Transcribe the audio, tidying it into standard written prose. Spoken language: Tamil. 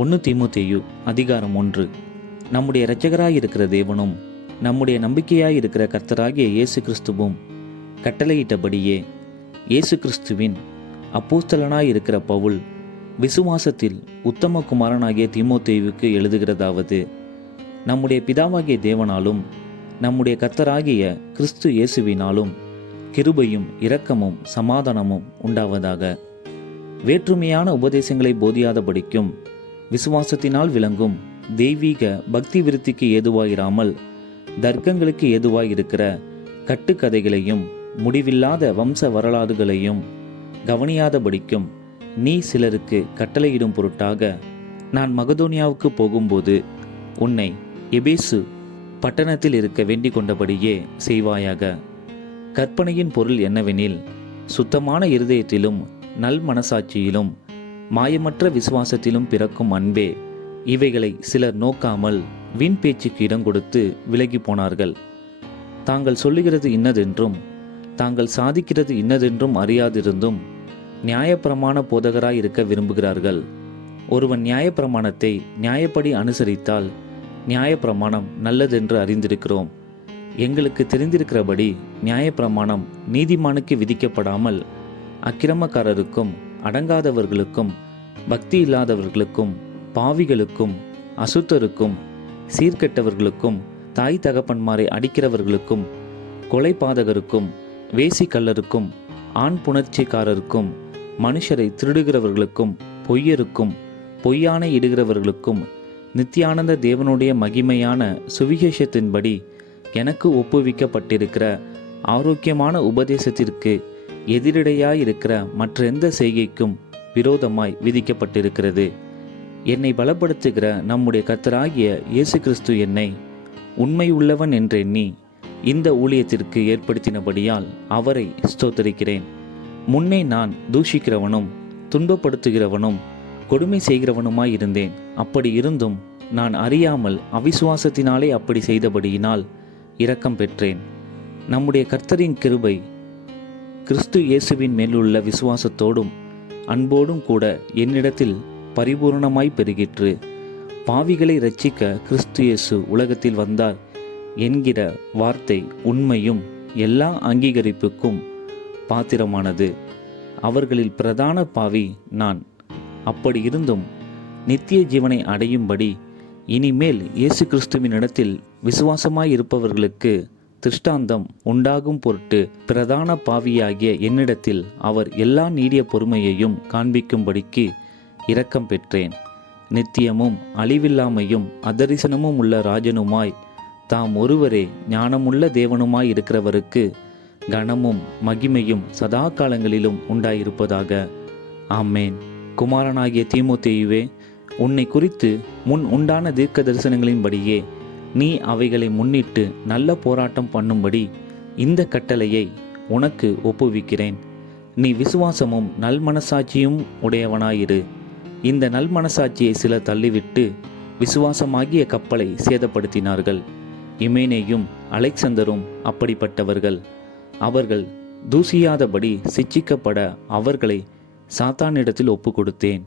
1 தீமோத்தேயு அதிகாரம் 1. நம்முடைய இரட்சகராயிருக்கிற தேவனும் நம்முடைய நம்பிக்கையாயிருக்கிற கர்த்தராகிய இயேசு கிறிஸ்துவும் கட்டளையிட்டபடியே இயேசு கிறிஸ்துவின் அப்போஸ்தலனாயிருக்கிற பவுல் விசுவாசத்தில் உத்தம குமாரனாகிய தீமோத்தேயுவுக்கு எழுதுகிறதாவது: நம்முடைய பிதாவாகிய தேவனாலும் நம்முடைய கர்த்தராகிய கிறிஸ்து இயேசுவினாலும் கிருபையும் இரக்கமும் சமாதானமும் உண்டாவதாக. வேற்றுமையான உபதேசங்களை போதியாதபடிக்கும் விசுவாசத்தினால் விளங்கும் தெய்வீக பக்தி விருத்திக்கு ஏதுவாயிராமல் தர்க்கங்களுக்கு ஏதுவாயிருக்கிற கட்டுக்கதைகளையும் முடிவில்லாத வம்ச வரலாறுகளையும் கவனியாதபடிக்கும் நீ சிலருக்கு கட்டளையிடும் பொருட்டாக நான் மகதோனியாவுக்கு போகும்போது உன்னை எபேசு பட்டணத்தில் இருக்க வேண்டிக் கொண்டபடியே செய்வாயாக. கற்பனையின் பொருள் என்னவெனில், சுத்தமான இருதயத்திலும் நல் மனசாட்சியிலும் மாயமற்ற விசுவாசத்திலும் பிறக்கும் அன்பே. இவைகளை சிலர் நோக்காமல் வீண் பேச்சுக்கு இடம் கொடுத்து விலகி போனார்கள். தாங்கள் சொல்லுகிறது இன்னதென்றும் தாங்கள் சாதிக்கிறது இன்னதென்றும் அறியாதிருந்தும் நியாயப்பிரமாண போதகராய் இருக்க விரும்புகிறார்கள். ஒருவன் நியாயப்பிரமாணத்தை நியாயப்படி அனுசரித்தால் நியாயப்பிரமாணம் நல்லதென்று அறிந்திருக்கிறோம். எங்களுக்கு தெரிந்திருக்கிறபடி நியாயப்பிரமாணம் நீதிமானுக்கு விதிக்கப்படாமல் அக்கிரமக்காரருக்கும் அடங்காதவர்களுக்கும் பக்தி இல்லாதவர்களுக்கும் பாவிகளுக்கும் அசுத்தருக்கும் சீர்கெட்டவர்களுக்கும் தாய் தகப்பன்மாரை அடிக்கிறவர்களுக்கும் கொலைபாதகருக்கும் வேசிக்கல்லருக்கும் ஆண் புணர்ச்சிக்காரருக்கும் மனுஷரை திருடுகிறவர்களுக்கும் பொய்யருக்கும் பொய்யானை இடுகிறவர்களுக்கும் நித்தியானந்த தேவனுடைய மகிமையான சுவிசேஷத்தின்படி எனக்கு ஒப்புவிக்கப்பட்டிருக்கிற ஆரோக்கியமான உபதேசத்திற்கு எதிரிடையாயிருக்கிற மற்ற எந்த செய்கைக்கும் விரோதமாய் விதிக்கப்பட்டிருக்கிறது. என்னை பலப்படுத்துகிற நம்முடைய கர்த்தராகிய இயேசு கிறிஸ்து என்னை உண்மை உள்ளவன் என்றெண்ணி இந்த ஊழியத்திற்கு ஏற்படுத்தினபடியால் அவரை ஸ்தோத்தரிக்கிறேன். முன்னே நான் தூஷிக்கிறவனும் துன்பப்படுத்துகிறவனும் கொடுமை செய்கிறவனுமாயிருந்தேன். அப்படி இருந்தும் நான் அறியாமல் அவிசுவாசத்தினாலே அப்படி செய்தபடியினால் இரக்கம் பெற்றேன். நம்முடைய கர்த்தரின் கிருபை கிறிஸ்து இயேசுவின் மேலுள்ள விசுவாசத்தோடும் அன்போடும் கூட என்னிடத்தில் பரிபூர்ணமாய் பெருகிற்று. பாவிகளை இரட்சிக்க கிறிஸ்து இயேசு உலகத்தில் வந்தார் என்கிற வார்த்தை உண்மையும் எல்லா அங்கீகரிப்புக்கும் பாத்திரமானது. அவர்களில் பிரதான பாவி நான். அப்படி இருந்தும் நித்திய ஜீவனை அடையும்படி இனிமேல் இயேசு கிறிஸ்துவின் இடத்தில் விசுவாசமாயிருப்பவர்களுக்கு திருஷ்டாந்தம் உண்டாகும் பொருட்டு பிரதான பாவியாகிய என்னிடத்தில் அவர் எல்லா நீடிய பொறுமையையும் காண்பிக்கும்படிக்கு இரக்கம் பெற்றேன். நித்தியமும் அழிவில்லாமையும் அதரிசனமும் உள்ள ராஜனுமாய் தாம் ஒருவரே ஞானமுள்ள தேவனுமாய் இருக்கிறவருக்கு கனமும் மகிமையும் சதா காலங்களிலும் உண்டாயிருப்பதாக. ஆமேன். குமாரனாகிய தீமோத்தேயுவே, உன்னை குறித்து முன் உண்டான தீர்க்க தரிசனங்களின்படியே நீ அவைகளை முன்னிட்டு நல்ல போராட்டம் பண்ணும்படி இந்த கட்டளையை உனக்கு ஒப்புவிக்கிறேன். நீ விசுவாசமும் நல் மனசாட்சியும் உடையவனாயிரு. இந்த நல் மனசாட்சியை சிலர் தள்ளிவிட்டு விசுவாசமாகிய கப்பலை சேதப்படுத்தினார்கள். இமேனேயும் அலெக்சந்தரும் அப்படிப்பட்டவர்கள். அவர்கள் தூசியாதபடி சிட்சிக்கப்பட அவர்களை சாத்தானிடத்தில் ஒப்பு கொடுத்தேன்.